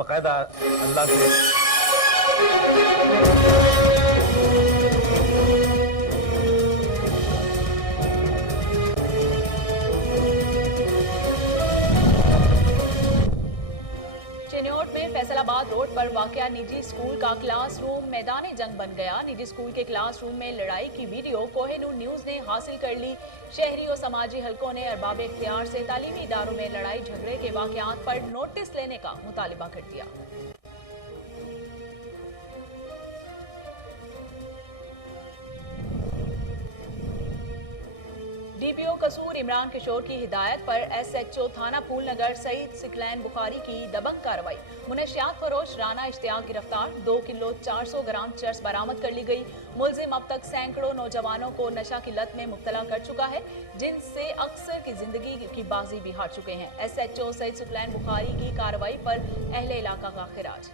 باقاعدہ اللہ سے چنیوٹ میں فیصل آباد روڈ پر واقع نجی اسکول کا کلاس روم میدان جنگ بن گیا۔ نجی اسکول کے کلاس روم میں لڑائی کی ویڈیو کوہ نور نیوز نے حاصل کر لی۔ شہری و سماجی حلقوں نے ارباب اختیار سے تعلیمی اداروں میں لڑائی جھگڑے کے واقعات پر نوٹس لینے کا مطالبہ کر دیا۔ ڈی پی او قصور عمران کشور کی ہدایت پر ایس ایچ او تھانہ پھول نگر سعید سکلین بخاری کی دبنگ کارروائی۔ منشیات فروش رانا اشتیاق گرفتار۔ 2 کلو 400 گرام چرس برآمد کر لی گئی۔ ملزم اب تک سینکڑوں نوجوانوں کو نشہ کی لت میں مبتلا کر چکا ہے، جن سے اکثر کی زندگی کی بازی بھی ہار چکے ہیں۔ ایس ایچ او سعید سکلین بخاری کی کارروائی پر اہل علاقہ کا خراج۔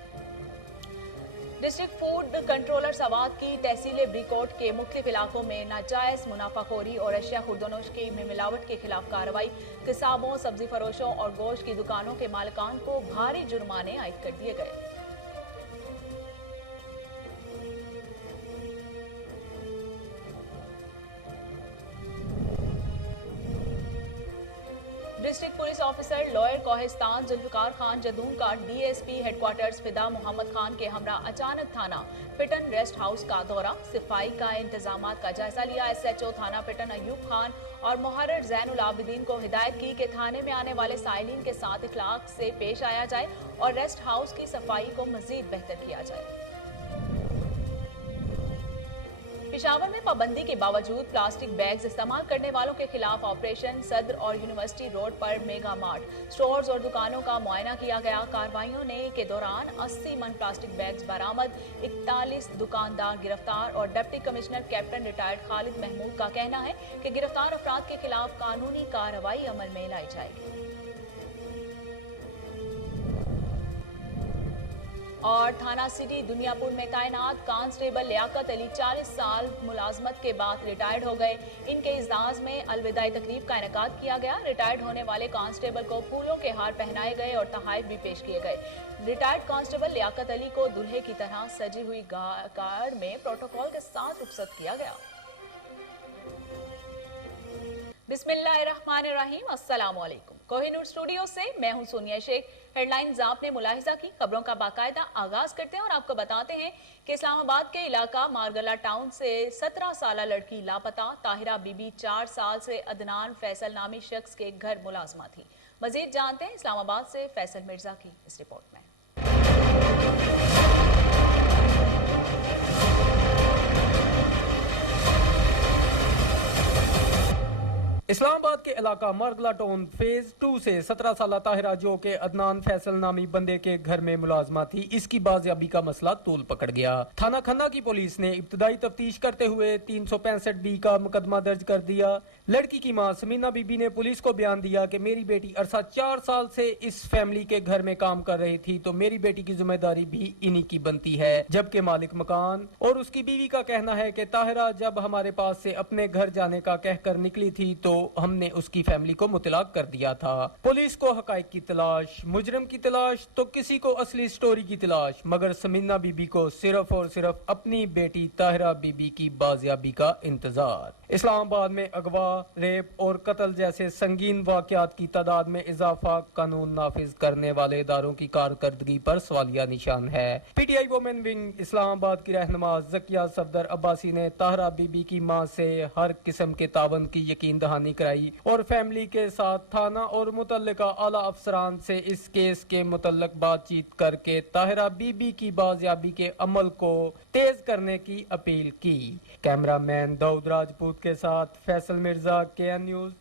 ڈسٹرکٹ فوڈ کنٹرولر سوات کی تحصیل بریکوٹ کے مختلف علاقوں میں ناجائز منافع خوری اور اشیاء خوردونوش کی ملاوٹ کے خلاف کارروائی۔ قصابوں، سبزی فروشوں اور گوشت کی دکانوں کے مالکان کو بھاری جرمانے عائد کر دیے گئے۔ District police officer lower Kohistan Zulfiqar Khan Jadoon کا D S P headquarters Fida Muhammad Khan کے ہمراہ اچانک تھانہ پٹن ریسٹ ہاؤس کا دورہ، صفائی کا انتظامات کا جائزہ لیا۔ ایس ایچ او تھانہ پٹن ایوب خان اور محرر زین العابدین کو ہدایت کی کہ تھانے میں آنے والے سائلین کے ساتھ اخلاق سے پیش آیا جائے اور ریسٹ ہاؤس کی صفائی کو مزید بہتر کیا جائے۔ پشاور میں پابندی کے باوجود پلاسٹک بیگز استعمال کرنے والوں کے خلاف آپریشن صدر اور یونیورسٹی روڈ پر میگا مارٹ سٹورز اور دکانوں کا معائنہ کیا گیا۔ کارروائیوں کے دوران 80 من پلاسٹک بیگز برآمد، 41 دکاندار گرفتار اور ڈپٹی کمشنر کیپٹن ریٹائرڈ خالد محمود کا کہنا ہے کہ گرفتار افراد کے خلاف قانونی کارروائی عمل میں لائی جائے گی۔ اور تھانہ سٹی دنیا پور میں تعینات کانسٹیبل لیاقت علی 40 سال ملازمت کے بعد ریٹائرڈ ہو گئے۔ ان کے اعزاز میں الوداعی تقریب کا انعقاد کیا گیا۔ ریٹائرڈ ہونے والے کانسٹیبل کو پھولوں کے ہار پہنائے گئے اور تحائف بھی پیش کیے گئے۔ ریٹائرڈ کانسٹیبل لیاقت علی کو دلہے کی طرح سجی ہوئی کار میں پروٹوکول کے ساتھ رخصت کیا گیا۔ بسم اللہ الرحمن الرحیم، السلام علیکم۔ کوہ نور اسٹوڈیو سے میں ہوں سونیا شیخ۔ ہیڈ لائنز آپ نے ملاحظہ کی، خبروں کا باقاعدہ آغاز کرتے ہیں اور آپ کو بتاتے ہیں کہ اسلام آباد کے علاقہ مارگلہ ٹاؤن سے 17 سالہ لڑکی لاپتہ۔ طاہرہ بی بی 4 سال سے عدنان فیصل نامی شخص کے گھر ملازمہ تھی۔ مزید جانتے ہیں اسلام آباد سے فیصل مرزا کی اس رپورٹ میں۔ اسلام آباد کے علاقہ مارگلہ ٹاؤن فیز 2 سے 17 سالہ طاہرہ جو کہ عدنان فیصل نامی بندے کے گھر میں ملازمہ تھی، اس کی بازیابی کا مسئلہ طول پکڑ گیا۔ تھانہ کھنہ کی پولیس نے ابتدائی تفتیش کرتے ہوئے 365 بی کا مقدمہ درج کر دیا۔ لڑکی کی ماں سمینہ بی بی نے پولیس کو بیان دیا کہ میری بیٹی عرصہ 4 سال سے اس فیملی کے گھر میں کام کر رہی تھی، تو میری بیٹی کی ذمہ داری بھی انہی کی بنتی ہے، جبکہ مالک مکان اور اس کی بیوی کا کہنا ہے کہ طاہرہ جب ہمارے پاس سے اپنے گھر جانے کا کہہ کر نکلی تھی تو ہم نے اس کی فیملی کو مطلع کر دیا تھا۔ پولیس کو حقائق کی تلاش، مجرم کی تلاش تو کسی کو اصلی سٹوری کی تلاش، مگر سمینہ بی بی کو صرف اور صرف اپنی بیٹی طاہرہ بی بی کی بازیابی کا انتظار۔ اسلام آباد میں اغوا، ریپ اور قتل جیسے سنگین واقعات کی تعداد میں اضافہ قانون نافذ کرنے والے اداروں کی کارکردگی پر سوالیہ نشان ہے۔ P T I women wing Islamabad کی رہنما زکیہ صفدر عباسی نے طاہرہ بی بی کی ماں سے ہر قسم کے تعاون کی یقین دہانی کرائی اور فیملی کے ساتھ تھانہ اور متعلقہ اعلیٰ افسران سے اس کیس کے متعلق بات چیت کر کے طاہرہ بی بی کی بازیابی کے عمل کو تیز کرنے کی اپیل کی۔ کیمرہ مین داؤد راجپوت کے ساتھ فیصل مرزا، کے N news.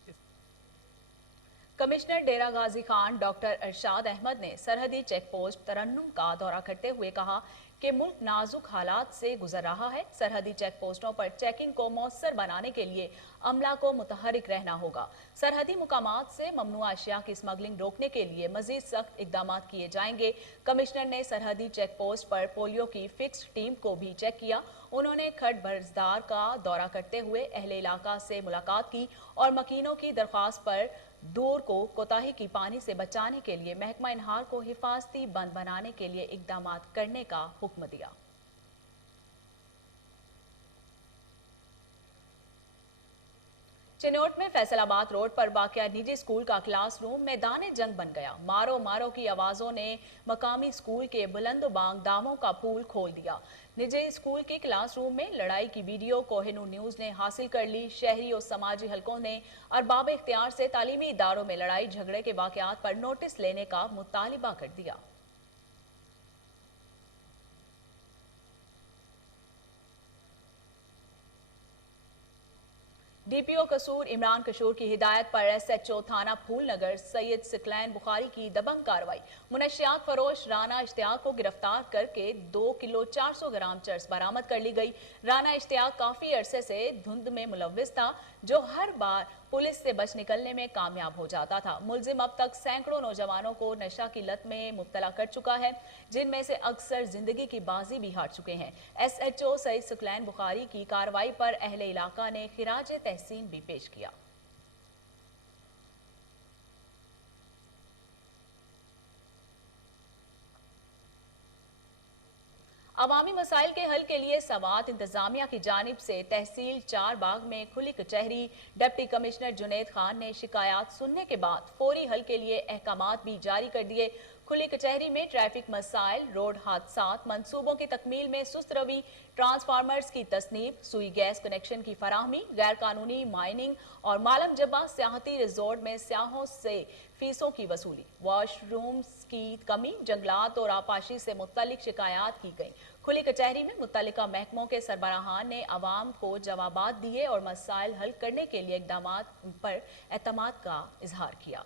Commissioner Dera Ghazi Khan doctor ارشاد احمد نے سرحدی چیک پوسٹ ترنم کا دورہ کرتے ہوئے کہا कि मुल्क नाजुक हालात से गुजर रहा है। सरहदी चेक पोस्टों पर चेकिंग को मौसर बनाने के लिए अमला को मुतहरिक रहना होगा। सरहदी मुकामात से ममनुआ अशिया की स्मगलिंग रोकने के लिए मजीद सख्त इकदाम किए जाएंगे। कमिश्नर ने सरहदी चेक पोस्ट पर पोलियो की फिक्स्ड टीम को भी चेक किया। उन्होंने खट बरजदार का दौरा करते हुए अहले इलाका से मुलाकात की और मकीनों की दरख्वास्त पर दूर को कोताही की पानी से बचाने के लिए महकमा इनहार को हिफाजती बंद बनाने के लिए इकदाम करने का हुक्म दिया। चिनोट में फैसलाबाद रोड पर वाक़या निजी स्कूल का क्लासरूम मैदान जंग बन गया। मारो मारो की आवाजों ने मकामी स्कूल के बुलंदबांग दामों का पूल खोल दिया। निजी स्कूल के क्लासरूम में लड़ाई की वीडियो कोहिनूर न्यूज ने हासिल कर ली। शहरी और समाजी हलकों ने अरबाब इख्तियार से तालीमी इदारों में लड़ाई झगड़े के वाक़यात पर नोटिस लेने का मुतालिबा कर दिया। डीपीओ कसूर इमरान कशोर की हिदायत पर एसएचओ थाना फूलनगर सैयद सिकलैन बुखारी की दबंग कार्रवाई। मुनशियात फरोश राना इश्तियाक को गिरफ्तार करके 2 किलो 400 ग्राम चर्स बरामद कर ली गई। राना इश्तियाक काफी अरसे से धुंध में मुलव्विस था, जो हर बार पुलिस से बच निकलने में कामयाब हो जाता था। मुलजिम अब तक सैकड़ों नौजवानों को नशा की लत में मुब्तला कर चुका है, जिनमें से अक्सर जिंदगी की बाजी भी हार चुके हैं। एसएचओ सईद सिकलैन बुखारी की कार्रवाई पर अहले इलाका ने खिराज तहसीन भी पेश किया। अवामी मसाइल के हल के लिए सवात इंतजामिया की जानिब से तहसील चार बाग में खुली कचहरी। डिप्टी कमिश्नर जुनैद खान ने शिकायत सुनने के बाद फौरी हल के लिए अहकामात भी जारी कर दिए। खुली कचहरी में ट्रैफिक मसाइल, रोड हादसात, मंसूबों की तकमील में सुस्त रवि, ट्रांसफार्मर्स की तस्नीब, सुई गैस कनेक्शन की फराहमी, गैर कानूनी माइनिंग और मालम जब्बा सियाहती रिजोर्ट में सियाहों से फीसों की वसूली, वॉशरूम्स की कमी, जंगलात और आपाशी से मुत्तलिक शिकायत की गई। खुली कचहरी में मुत्तलिका महकमों के सरबराहान ने अवाम को जवाबात दिए और मसाइल हल करने के लिए इकदामात पर एतमाद का इजहार किया।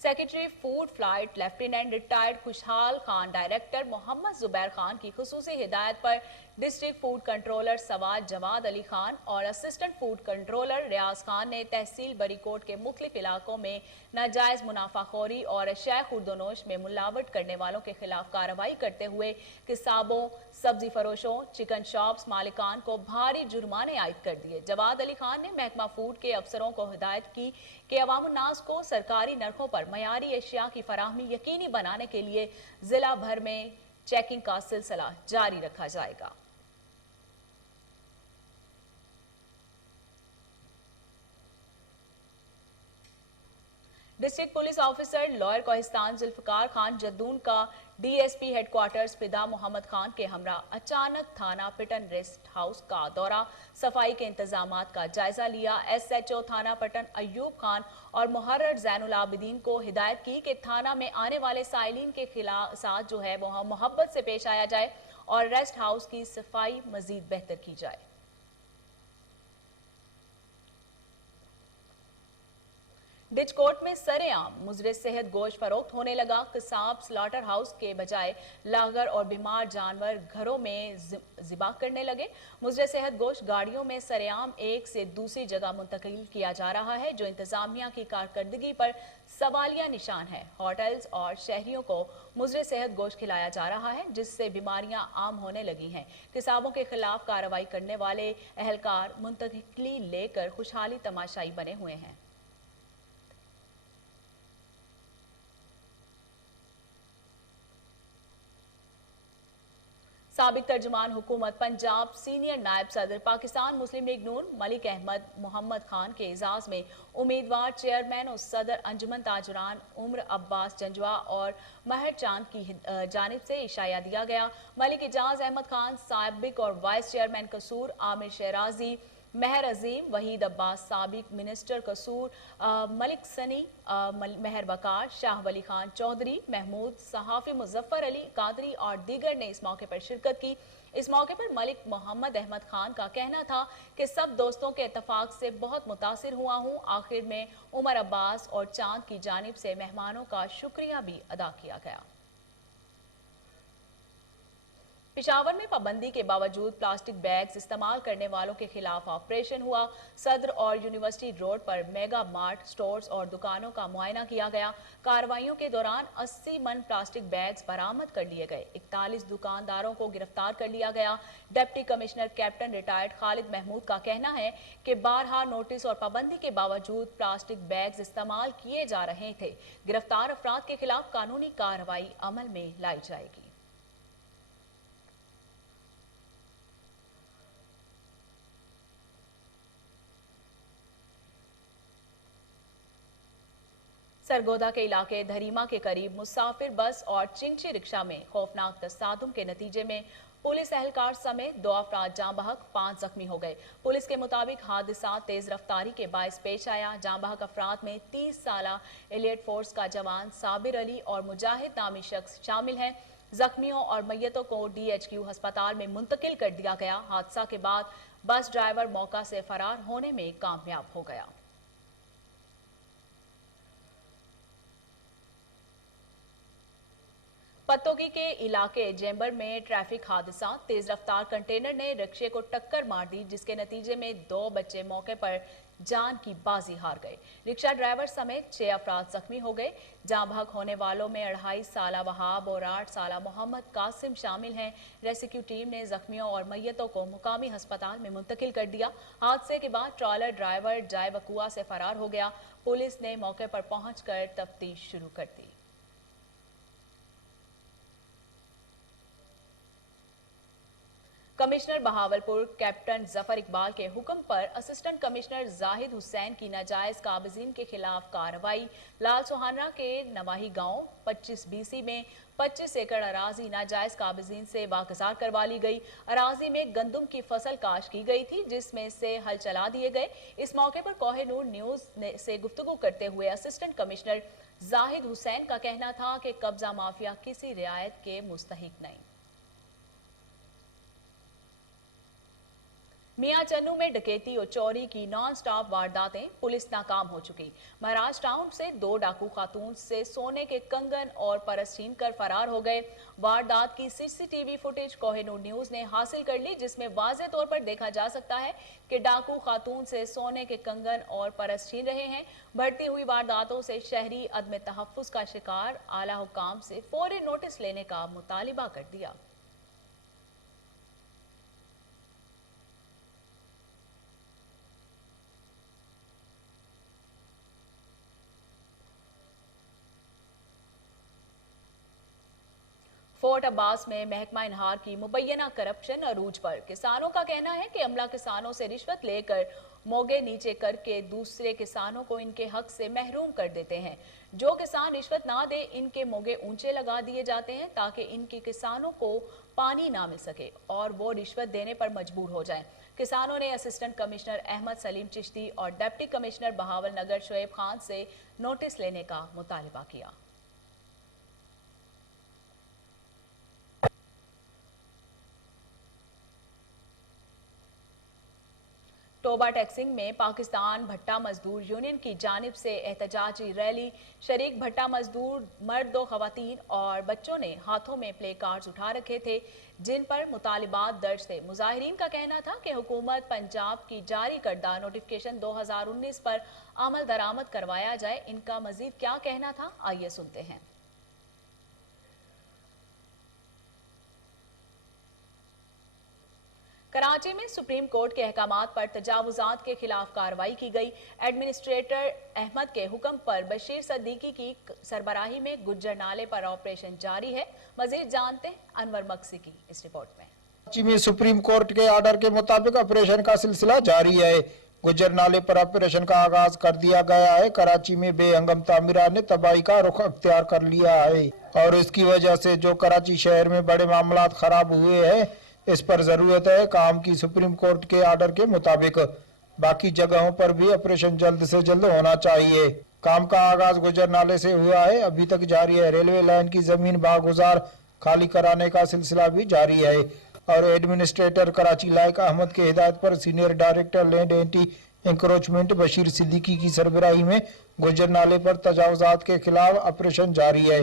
Secretary food flight lieutenant retired खुशहाल खान डायरेक्टर मोहम्मद जुबैर खान की खुसूसी हिदायत पर डिस्ट्रिक्ट फूड कंट्रोलर सवाद जवाद अली खान और असिस्टेंट फूड कंट्रोलर रियाज खान ने तहसील बरीकोट के मुख्तलिफ इलाकों में नाजायज मुनाफाखोरी और अशिया खुर्दोनोश में मिलावट करने वालों के खिलाफ कार्रवाई करते हुए किसाबों, सब्जी फरोशों, चिकन शॉप्स मालिकान को भारी जुर्माने आयद कर दिए। जवाद अली खान ने महकमा फूड के अफसरों को हिदायत की कि अवामुन्नास को सरकारी नरखों पर मयारी अशिया की फराहमी यकीनी बनाने के लिए जिला भर में चेकिंग का सिलसिला जारी रखा जाएगा। District police officer lower Kohistan Zulfiqar Khan Jadoon का डीएसपी हेडक्वार्टर्स फिदा मोहम्मद खान के हमरा अचानक थाना पिटन रेस्ट हाउस का दौरा, सफाई के इंतजामात का जायजा लिया। एसएचओ थाना पटन अयूब खान और मुहर्रर जैनुल आबिदीन को हिदायत की कि थाना में आने वाले साइलिन के खिलाफ साथ जो है वह मोहब्बत से पेश आया जाए और रेस्ट हाउस की सफाई मजीद बेहतर की जाए। डिचकोट में सरेआम मुजरे सेहत गोश्त फरोख्त होने लगा। किसाब स्लॉटर हाउस के बजाय लागर और बीमार जानवर घरों में ज़िबा करने लगे। मुजरे सेहत गोश्त गाड़ियों में सरेआम एक से दूसरी जगह मुंतकिल किया जा रहा है, जो इंतजामिया की कारकर्दगी पर सवालिया निशान है। होटल्स और शहरियों को मुजरे सेहत गोश्त खिलाया जा रहा है, जिससे बीमारियां आम होने लगी हैं। किसाबों के खिलाफ कार्रवाई करने वाले एहलकार मुंतकिली लेकर खुशहाली तमाशाई बने हुए हैं। साबिक तर्जुमान हुकूमत पंजाब, सीनियर नायब सदर पाकिस्तान मुस्लिम लीग नून मलिक अहमद मोहम्मद खान के एजाज में उम्मीदवार चेयरमैन और सदर अंजुमन ताजुरान उम्र अब्बास जंजवा और महर चांद की जानिब से इशाया दिया गया। मलिक एजाज अहमद खान साबिक और वाइस चेयरमैन कसूर, आमिर शहराजी, महर अजीम, वहीद अब्बास, साबिक मिनिस्टर कसूर, मलिक सनी, महर वकार, शाह वली खान चौधरी, महमूद, सहाफी मुजफ्फर अली कादरी और दीगर ने इस मौके पर शिरकत की। इस मौके पर मलिक मोहम्मद अहमद खान का कहना था कि सब दोस्तों के इत्तफाक से बहुत मुतासिर हुआ हूँ। आखिर में उमर अब्बास और चांद की जानिब से मेहमानों का शुक्रिया भी अदा किया गया। पेशावर में पाबंदी के बावजूद प्लास्टिक बैग्स इस्तेमाल करने वालों के खिलाफ ऑपरेशन हुआ। सदर और यूनिवर्सिटी रोड पर मेगा मार्ट स्टोर्स और दुकानों का मुआयना किया गया। कार्रवाइयों के दौरान 80 मन प्लास्टिक बैग्स बरामद कर लिए गए। 41 दुकानदारों को गिरफ्तार कर लिया गया। Deputy commissioner captain retired Khalid Mahmood का कहना है कि बारहा नोटिस और पाबंदी के बावजूद प्लास्टिक बैग्स इस्तेमाल किए जा रहे थे। गिरफ्तार अफराद के खिलाफ कानूनी कार्रवाई अमल में लाई जाएगी। सरगोदा के इलाके धरीमा के करीब मुसाफिर बस और चिंची रिक्शा में खौफनाक तसादुम के नतीजे में पुलिस एहलकार समेत 2 अफराद जाँ बहक 5 जख्मी हो गए। पुलिस के मुताबिक हादसा तेज रफ्तारी के बायस पेश आया। जाँ बहक अफराद में 30 साला एलियट फोर्स का जवान साबिर अली और मुजाहिद नामी शख्स शामिल हैं। जख्मियों और मैयतों को DHQ अस्पताल में मुंतकिल कर दिया गया। हादसा के बाद बस ड्राइवर मौका से फरार होने में कामयाब हो गया। पत्तोगी के इलाके जेम्बर में ट्रैफिक हादसा, तेज रफ्तार कंटेनर ने रिक्शे को टक्कर मार दी, जिसके नतीजे में 2 बच्चे मौके पर जान की बाजी हार गए। रिक्शा ड्राइवर समेत 6 अफराद जख्मी हो गए। जाँ बहक होने वालों में 2.5 साला वहाब और 8 साला मोहम्मद कासिम शामिल हैं। रेस्क्यू टीम ने जख्मियों और मैयतों को मुकामी अस्पताल में मुंतकिल कर दिया। हादसे के बाद ट्रॉलर ड्राइवर जाय वकुआ से फरार हो गया। पुलिस ने मौके पर पहुंचकर तफ्तीश शुरू कर दी। कमिश्नर बहावलपुर कैप्टन जफर इकबाल के हुक्म पर असिस्टेंट कमिश्नर जाहिद हुसैन की नाजायज काबिजीन के खिलाफ कार्रवाई। लाल सोहाना के नवाही गांव 25 BC में 25 एकड़ अराजी नाजायज काबिजीन से वागुजार करवा ली गई। अराजी में गंदुम की फसल काश की गई थी, जिसमें से हल चला दिए गए। इस मौके पर कोहिनूर न्यूज से गुफ्तगू करते हुए असिस्टेंट कमिश्नर जाहिद हुसैन का कहना था कि कब्जा माफिया किसी रियायत के मुस्तहिक नहीं। मियां चन्नू में डकैती और चोरी की नॉन स्टॉप वारदातें, पुलिस नाकाम हो चुकी। महाराज टाउन से 2 डाकू खातून से सोने के कंगन और परस छीन कर फरार हो गए। वारदात की CCTV फुटेज कोहिनूर न्यूज ने हासिल कर ली, जिसमें वाज़ेह तौर पर देखा जा सकता है कि डाकू खातून से सोने के कंगन और परस छीन रहे हैं। बढ़ती हुई वारदातों से शहरी अदम तहफ्फुज का शिकार आला हुकाम से फौरी नोटिस लेने का मुतालिबा कर दिया। फोर्ट अब्बास में महकमा इनहार की मुबैना करप्शन अरूज पर। किसानों का कहना है कि अमला किसानों से रिश्वत लेकर मोगे नीचे करके दूसरे किसानों को इनके हक से महरूम कर देते हैं। जो किसान रिश्वत ना दे, इनके मोगे ऊंचे लगा दिए जाते हैं ताकि इनके किसानों को पानी ना मिल सके और वो रिश्वत देने पर मजबूर हो जाएं। किसानों ने असिस्टेंट कमिश्नर अहमद सलीम चिश्ती और डिप्टी कमिश्नर बहावल नगर शुएब खान से नोटिस लेने का मुतालिबा किया। टोबा टैक्सिंग में पाकिस्तान भट्टा मजदूर यूनियन की जानिब से एहतजाजी रैली। शरीक भट्टा मजदूर मर्द, 2 खवातीन और बच्चों ने हाथों में प्ले कार्ड्स उठा रखे थे, जिन पर मुतालिबात दर्ज थे। मुजाहिरीन का कहना था कि हुकूमत पंजाब की जारी करदा नोटिफिकेशन 2019 पर अमल दरामद करवाया जाए। इनका मजीद क्या कहना था, आइए सुनते हैं। कराची में सुप्रीम कोर्ट के अहकामात पर तजावुजात के खिलाफ कार्रवाई की गई। एडमिनिस्ट्रेटर अहमद के हुक्म पर बशीर सद्दीकी की सरबराही में गुज्जर नाले पर ऑपरेशन जारी है। मजीद जानते हैं अनवर मक्सी की इस रिपोर्ट में। कराची में सुप्रीम कोर्ट के ऑर्डर के मुताबिक ऑपरेशन का सिलसिला जारी है। गुज्जर नाले पर ऑपरेशन का आगाज कर दिया गया है। कराची में बेहंगम तामीरात ने तबाही का रुख अख्तियार कर लिया है और इसकी वजह से जो कराची शहर में बड़े मामलात खराब हुए हैं, इस पर जरूरत है काम की। सुप्रीम कोर्ट के ऑर्डर के मुताबिक बाकी जगहों पर भी ऑपरेशन जल्द से जल्द होना चाहिए। काम का आगाज गुजर नाले से हुआ है, अभी तक जारी है। रेलवे लाइन की जमीन बागुजार खाली कराने का सिलसिला भी जारी है। और एडमिनिस्ट्रेटर कराची लायक अहमद के हिदायत पर senior director land anti encroachment Bashir Siddiqui की सरबराही में गुजर नाले पर तजावजात के खिलाफ ऑपरेशन जारी है।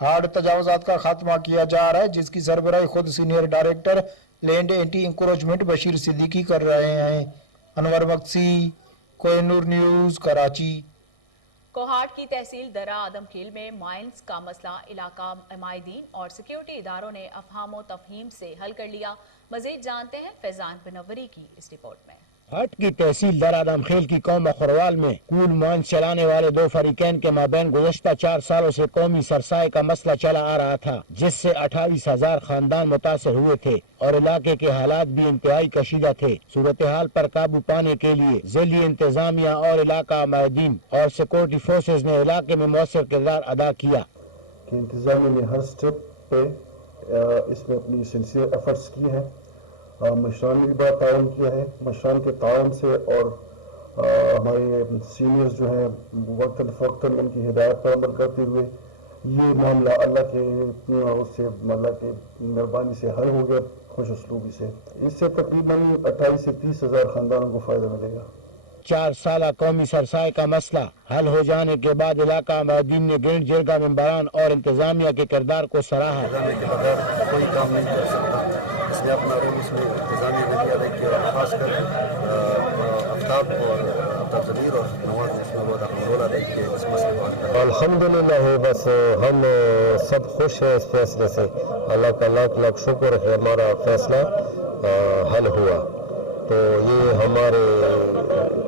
हार्ड तजावजात का खात्मा किया जा रहा है, जिसकी सरबराही खुद senior director land anti encroachment Bashir Siddiqui कर रहे हैं। अनवर बख्शी, कोहिनूर न्यूज, कराची। कोहाट की तहसील दरा आदमखेल में माइंस का मसला इलाका अमायदीन और सिक्योरिटी इदारों ने अफहाम तफहीम से हल कर लिया। मजीद जानते हैं फैजान बिनवरी की इस रिपोर्ट में। हट की तहसील दर आदमखेल की कौम अखरवाल में कूल माइंस चलाने वाले दो फरीकैन के माबैन गुज़श्ता 4 सालों से कौमी सरसाए का मसला चला आ रहा था, जिससे 28,000 खानदान मुतासर हुए थे और इलाके के हालात भी इंतहाई कशीदा थे। सूरत हाल पर काबू पाने के लिए ज़िली इंतजामिया और इलाका अमायदीन और सिक्योरिटी फोर्सेज ने इलाके में मौसर किरदार अदा किया। इंतजामिया ने हर स्टेप पे इसमें अपनी सिंसियर एफर्ट्स की हैं। मशरान ने भी बड़ा ताउन किया है। मशरान के ताउन से और हमारे सीनियर्स जो हैं वक्तन फ़ौक़तन उनकी हिदायत पर अमल करते हुए ये मामला अल्लाह के उससे अल्लाह के मेहरबानी से हल हो गया, खुश उसलूबी से। इससे तकरीबन 28 से 30,000 ख़ानदानों को फ़ायदा मिलेगा। 4 साला कौमी सरसाए का मसला हल हो जाने के बाद इलाका अमायदीन ने गिरद जिरगा मेंबरान और इंतजामिया के किरदार को सराहा। के बगैर कोई काम नहीं कर सकता, इसलिए अपना रोल इसमें इंतजामिया ने भी अदा किया, खासकर आफ्ताब और तजवीर और नवाज ने इसमें बहुत अपना रोल अदा किया इस मसले को हल करने। अल्हम्दुलिल्लाह, बस हम सब खुश हैं इस फैसले से। अल्लाह का लाख लाख शुक्र है, हमारा फैसला हल हुआ। तो ये हमारे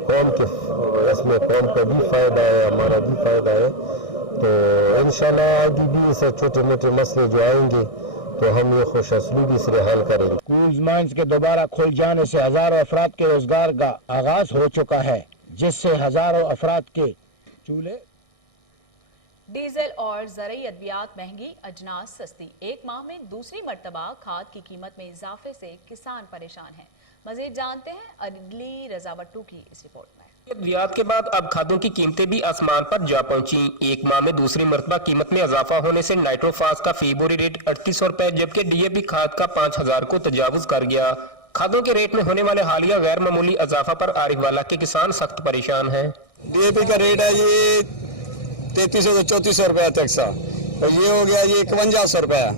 कौम के इसमें कौम का भी फ़ायदा है, हमारा भी फ़ायदा है। तो इंशाल्लाह आगे भी ऐसे छोटे मोटे मसले जो आएंगे तो हम ये खुश असलूबी से हल करेंगे। कूल्स माइंस के दोबारा खुल जाने से हजारों अफराद के रोजगार का आगाज हो चुका है, जिससे हजारों अफराद के चूल्हे। डीजल और ज़रूरी अद्वियात महंगी, अजनास सस्ती। एक माह में दूसरी मर्तबा खाद की कीमत में इजाफे से किसान परेशान हैं। मजीद जानते हैं अदली रजावट्टू की इस रिपोर्ट में। अद्वियात के बाद अब खादों की कीमतें भी आसमान पर जा पहुंची। एक माह में दूसरी मर्तबा कीमत में इजाफा होने से नाइट्रोफास का फी बोरी रेट 3800 रुपए जबकि डीएपी खाद का 5000 को तजावुज कर गया। खादों के रेट में होने वाले हालिया गैर मामूली इजाफा पर आरिफ वाला के किसान सख्त परेशान हैं। डीएपी का रेट है ये 3300 से 3400 रुपया तक सा, और ये हो गया ये 5100 रुपया।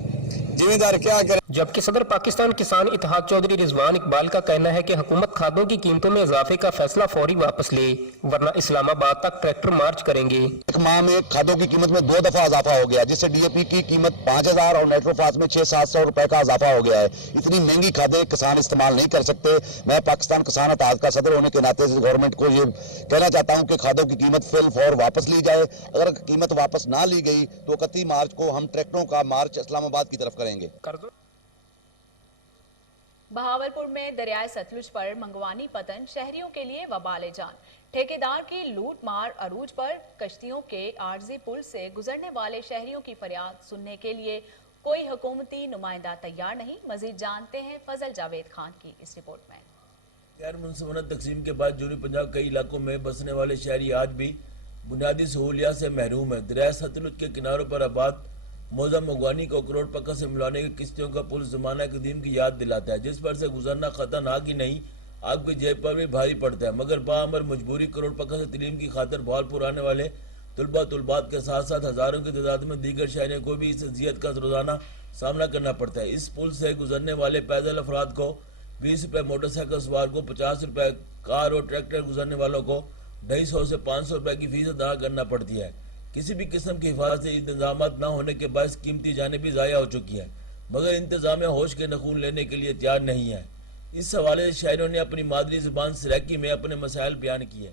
जिम्मेदार क्या करे। जबकि सदर पाकिस्तान किसान इत्तेहाद चौधरी रिजवान इकबाल का कहना है कि हुकूमत खादों की कीमतों में इजाफे का फैसला फौरी वापस ले, वरना इस्लामाबाद तक ट्रैक्टर मार्च करेंगे। एक माह में खादों की कीमत में 2 दफा इजाफा हो गया, जिससे डीएपी की कीमत 5000 और नाइट्रोफास में 600-700 रुपए का इजाफा हो गया है। इतनी महंगी खादें किसान इस्तेमाल नहीं कर सकते। मैं पाकिस्तान किसान इत्तेहाद का सदर होने के नाते गवर्नमेंट को ये कहना चाहता हूँ कि खादों की कीमत फिल फौर वापस ली जाए। अगर कीमत वापस ना ली गई तो 31 मार्च को हम ट्रैक्टरों का मार्च इस्लामाबाद की तरफ करेंगे। बहावलपुर में दरियाए सतलुज पर मंगवानी पतन शहरियों के लिए वबाले जान। ठेकेदार की लूट मार अरूज पर कश्तियों के आर्जी पुल से गुजरने वाले शहरियों की फरियाद सुनने के लिए कोई हुकूमती नुमाइंदा तैयार नहीं। मजीद जानते हैं फजल जावेद खान की इस रिपोर्ट में। गैर मुनसिफाना तकसीम के बाद जनूबी पंजाब कई इलाकों में बसने वाले शहरी आज भी बुनियादी सहूलियात से महरूम है। दरिया सतलुज के किनारों पर आबाद मौजा मंगवानी को करोड़ पक्का से मिलाने की किश्तियों का पुल ज़माना कदीम की याद दिलाता है, जिस पर से गुजरना खतरनाक ही नहीं आपकी जेब पर भी भारी पड़ता है। मगर बाअमर मजबूरी करोड़ पक्का से तलीम की खातिर बहावलपुर आने वाले तुलबात के साथ साथ हज़ारों की तादाद में दीगर शहरों को भी इस अजियत का रोजाना सामना करना पड़ता है। इस पुल से गुजरने वाले पैदल अफराद को 20 रुपये, मोटरसाइकिल सवार को 50 रुपये, कार और ट्रैक्टर गुजरने वालों को 250 से 500 रुपये की फीस अदा करना पड़ती है। किसी भी किस्म की हिफाजती इंतजाम न होने के बायस कीमती जाने भी ज़ाया हो चुकी है, मगर इंतजामिया होश के नखून लेने के लिए तैयार नहीं है। इस हवाले से शायरों ने अपनी मादरी ज़ुबान सराकी में अपने मसाइल बयान किए।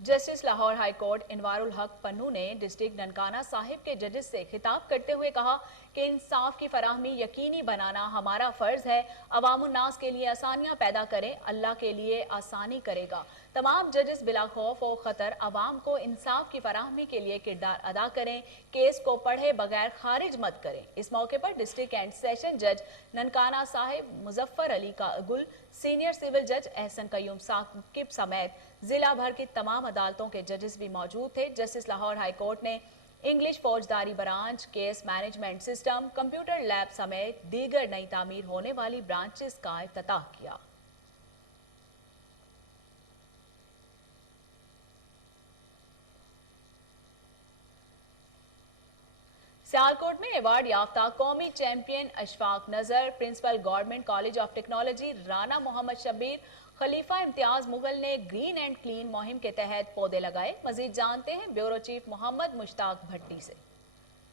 Justice Lahore high court Anwarul हक पन्नू ने डिस्ट्रिक्ट ननकाना साहिब के जजेस से खिताब करते हुए कहा کہ انصاف کی فراہمی یقینی بنانا ہمارا فرض ہے. عوام الناس کے لیے آسانیاں پیدا کریں, اللہ کے لیے آسانی کرے گا. تمام ججز بلا خوف و خطر عوام کو انصاف کی فراہمی کے لیے کردار ادا کریں, کیس کو پڑھے بغیر خارج مت کریں. اس موقع پر ڈسٹرکٹ اینڈ سیشن جج ننکانہ صاحب مظفر علی کا گل, سینئر سول جج احسن قیوم ثاقب سمیت ضلع بھر کی تمام عدالتوں کے ججز بھی موجود تھے. جسٹس لاہور ہائی کورٹ نے انگلش فوجداری branch, case management system, computer lab سمیت دیگر نئی تعمیر ہونے والی برانچز کا افتتاح کیا. سیالکوٹ میں ایوارڈ یافتہ قومی champion Ashfaq Nazar, principal government college of technology Rana Muhammad Shabbir, Khalifa Imtiaz Mughal نے گرین اینڈ کلین مہم کے تحت پودے لگائے. مزید جانتے ہیں بیورو چیف محمد مشتاق بھٹی سے.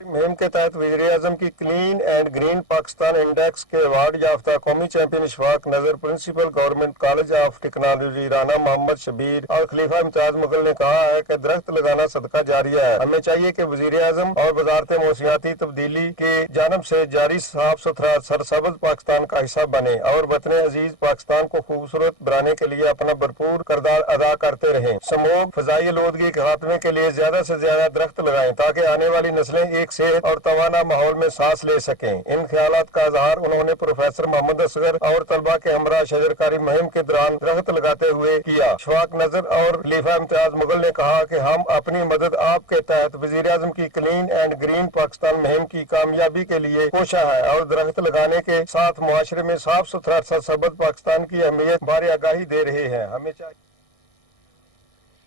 مہم کے تحت وزیر اعظم کی clean and green Pakistan index کے ایوارڈ یافتہ قومی champion Ashfaq Nazar, principal government college of technology Rana Muhammad Shabbir اور خلیفہ امتیاز مغل نے کہا ہے کہ درخت لگانا صدقہ جاریہ ہے. ہمیں چاہیے کہ وزیر اعظم اور وزارت موسمیاتی تبدیلی کی جانب سے جاری صاف ستھرا سرسبز پاکستان کا حصہ بنے اور وطن عزیز پاکستان کو خوبصورت بنانے کے لیے اپنا بھرپور کردار ادا کرتے رہیں. سموگ, فضائی آلودگی کے خاتمے کے لیے زیادہ سے زیادہ درخت لگائیں تاکہ آنے والی نسلیں ایک صحت اور توانا ماحول میں سانس لے سکیں. ان خیالات کا اظہار انہوں نے پروفیسر محمد اصغر اور طلبہ کے ہمراہ شجرکاری مہم کے دوران درخت لگاتے ہوئے کیا. اشفاق نذر اور خلیفہ امتیاز مغل نے کہا کہ ہم اپنی مدد آپ کے تحت وزیر اعظم کی کلین اینڈ گرین پاکستان مہم کی کامیابی کے لیے کوشاں ہے اور درخت لگانے کے ساتھ معاشرے میں صاف ستھرا سرسبز پاکستان کی اہمیت بارے آگاہی دے رہے ہیں. ہمیں چاہیے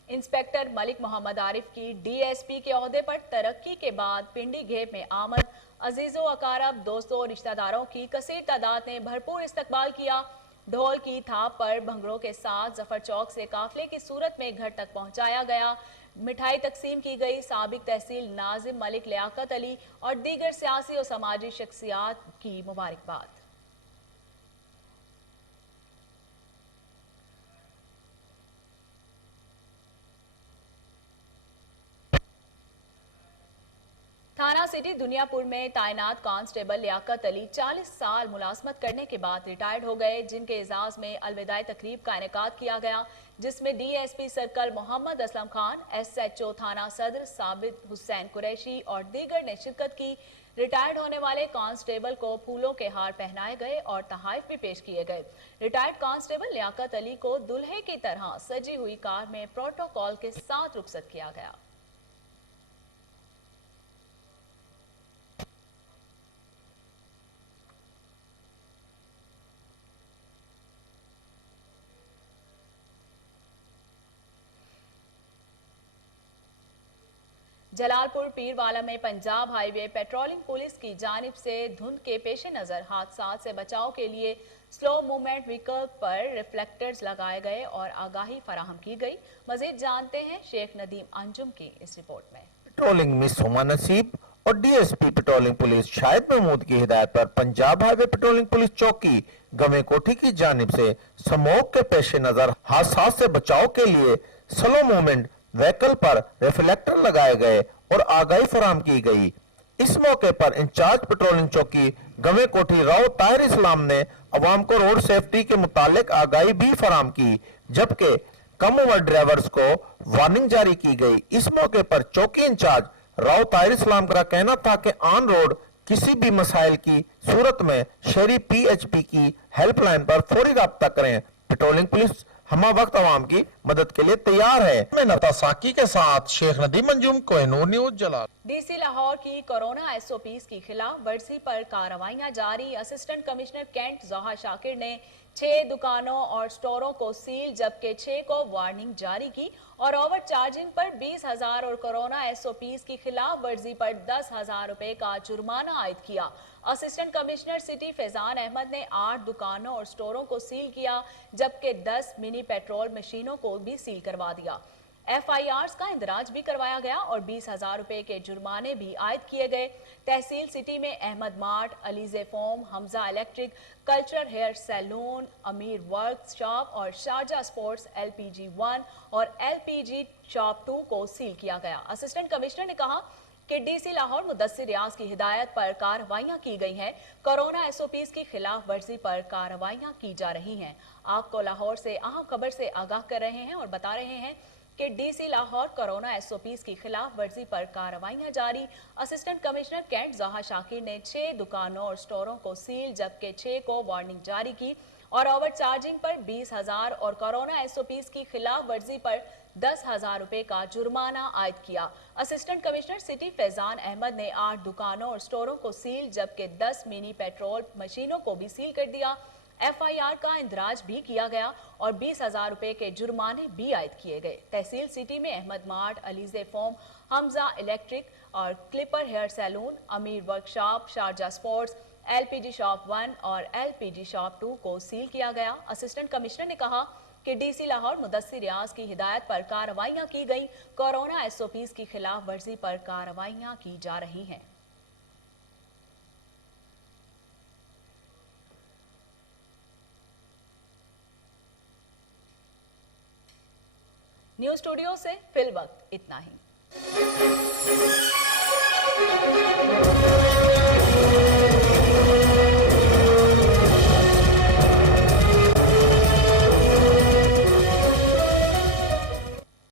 انسپیکٹر ملک محمد عارف کی ڈی ایس پی کے عہدے پر ترقی کے بعد پنڈی گھیپ میں آمد. عزیزوں, اقارب, دوستوں اور رشتہ داروں کی کثیر تعداد نے بھرپور استقبال کیا. ڈھول کی تھاپ پر بھنگڑوں کے ساتھ ظفر چوک سے قافلے کی صورت میں گھر تک پہنچایا گیا. مٹھائی تقسیم کی گئی. سابق تحصیل ناظم ملک لیاقت علی اور دیگر سیاسی اور سماجی شخصیات کی مبارکباد. تھانہ سٹی دنیا پور میں تعینات کانسٹیبل لیاقت علی 40 سال ملازمت کرنے کے بعد ریٹائرڈ ہو گئے, جن کے اعزاز میں الوداعی تقریب کا انعقاد کیا گیا, جس میں D S P circle Muhammad Aslam Khan, S H O تھانہ صدر ثابت حسین قریشی اور دیگر نے شرکت کی. ریٹائرڈ ہونے والے کانسٹیبل کو پھولوں کے ہار پہنائے گئے اور تحائف بھی پیش کیے گئے. ریٹائرڈ کانسٹیبل لیاقت علی کو دلہے کی طرح سجی ہوئی کار میں پروٹوکول کے ساتھ رخصت کیا گیا. جلال پور پیر والا میں Punjab highway patrolling police کی جانب سے دھند کے پیش نظر حادثات سے بچاؤ کے لیے سلو موومنٹ وہیکل پر ریفلیکٹرز لگائے گئے اور آگاہی فراہم کی گئی. مزید جانتے ہیں شیخ ندیم انجم کی اس رپورٹ میں. پیٹرولنگ مس ہما نصیب اور D S P patrolling police Shahid Mahmood کی ہدایت پر Punjab highway patrolling police چوکی گویں کوٹھی کی جانب سے سموگ کے پیش نظر حادثات سے بچاؤ کے لیے سلو موومنٹ وہیکل پر ریفلیکٹر لگائے گئے اور آگاہی فراہم کی گئی. اس موقع پر انچارج پیٹرولنگ چوکی گویں کوٹھی راؤ طاہر اسلام نے عوام کو روڈ سیفٹی کے متعلق آگاہی بھی فراہم کی, جبکہ کم عمر ڈرائیورز کو وارننگ جاری کی گئی. اس موقع پر چوکی انچارج راؤ طاہر اسلام کا کہنا تھا کہ آن روڈ کسی بھی مسائل کی صورت میں شہری پی ایچ پی کی ہیلپ لائن پر فوری رابطہ کریں. پیٹرولنگ پولیس ہمہ وقت عوام کی مدد کے لیے تیار ہے. میں نتا ساکی کے ساتھ شیخ ندیم انجم کوہ نور نیوز جلال. ڈی سی لاہور کی کورونا ایس او پیز کی خلاف ورزی پر کارروائیاں جاری. اسسٹنٹ کمشنر کینٹ ظہا شاکر نے 6 دکانوں اور سٹوروں کو سیل جبکہ 6 کو وارننگ جاری کی اور اوور چارجنگ پر 20,000 اور کورونا ایس او پیز کی خلاف ورزی پر 10,000 روپے کا جرمانہ عائد کیا. اسسٹنٹ کمشنر سٹی فیضان احمد نے 8 دکانوں اور سٹوروں کو سیل کیا جبکہ 10 منی پیٹرول مشینوں کو بھی سیل کروا دیا. ایف آئی آرز کا اندراج بھی کروایا گیا اور 20,000 روپے کے جرمانے بھی عائد کیے گئے. تحصیل سٹی میں احمد مارٹ, علیزے فوم, حمزہ الیکٹرک, کلچر ہیئر سیلون, امیر ورک شاپ اور شارجہ سپورٹس LPG 1 اور LPG شاپ 2 کو سیل کیا گیا. اسسٹنٹ کمشنر نے کہا कि डीसी लाहौर मुदस्सिर रियाज की हिदायत पर कार्रवाइयां की गई हैं। कोरोना एसओपीज की खिलाफ वर्जी पर कार्रवाइयां की जा रही हैं। आपको लाहौर से अहम खबर से आगाह कर रहे हैं और बता रहे हैं कि डीसी लाहौर कोरोना एसओपीज की खिलाफ वर्जी पर कार्रवाइयां जारी। असिस्टेंट कमिश्नर कैंट ज़हा शाकिर ने 6 दुकानों और स्टोरों को सील जबकि 6 को वार्निंग जारी की और ओवर चार्जिंग पर 20,000 और कोरोना एसओपीज की खिलाफ वर्जी पर 10,000 रुपए का जुर्माना आयद किया। Assistant commissioner city Faizan Ahmed ने 8 दुकानों और स्टोरों को सील जबकि 10 मिनी पेट्रोल मशीनों को भी सील कर दिया। FIR का इंदराज भी किया गया और 20,000 रुपए के जुर्माने भी आयद किए गए। तहसील सिटी में Ahmed mart, Alizeh foam, Hamza electric और clipper hair salon, Amir workshop, Sharjah sports, LPG shop 1 और LPG शॉप 2 को सील किया गया। असिस्टेंट कमिश्नर ने कहा कि डीसी लाहौर मुदस्सिर रियाज की हिदायत पर कार्रवाइयां की गई। कोरोना एसओपीज की खिलाफ वर्जी पर कार्रवाइयां की जा रही हैं। न्यूज़ स्टूडियो से फिल वक्त इतना ही।